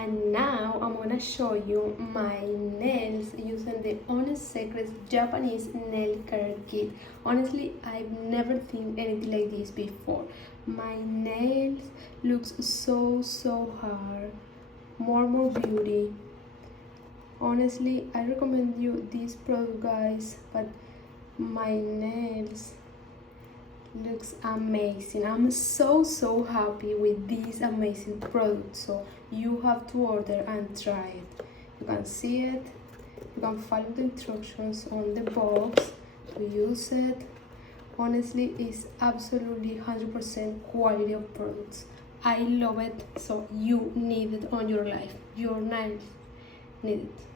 And now I'm gonna show you my nails using the Onsen Secret Japanese nail care kit. Honestly, I've never seen anything like this before. My nails looks so hard, more beauty. Honestly, I recommend you this product, guys, but my nails looks amazing. I'm so happy with this amazing product, so you have to order and try it. You can see it, you can follow the instructions on the box to use it. Honestly, it's absolutely 100% quality of products. I love it, so you need it on your life. Your nails need it.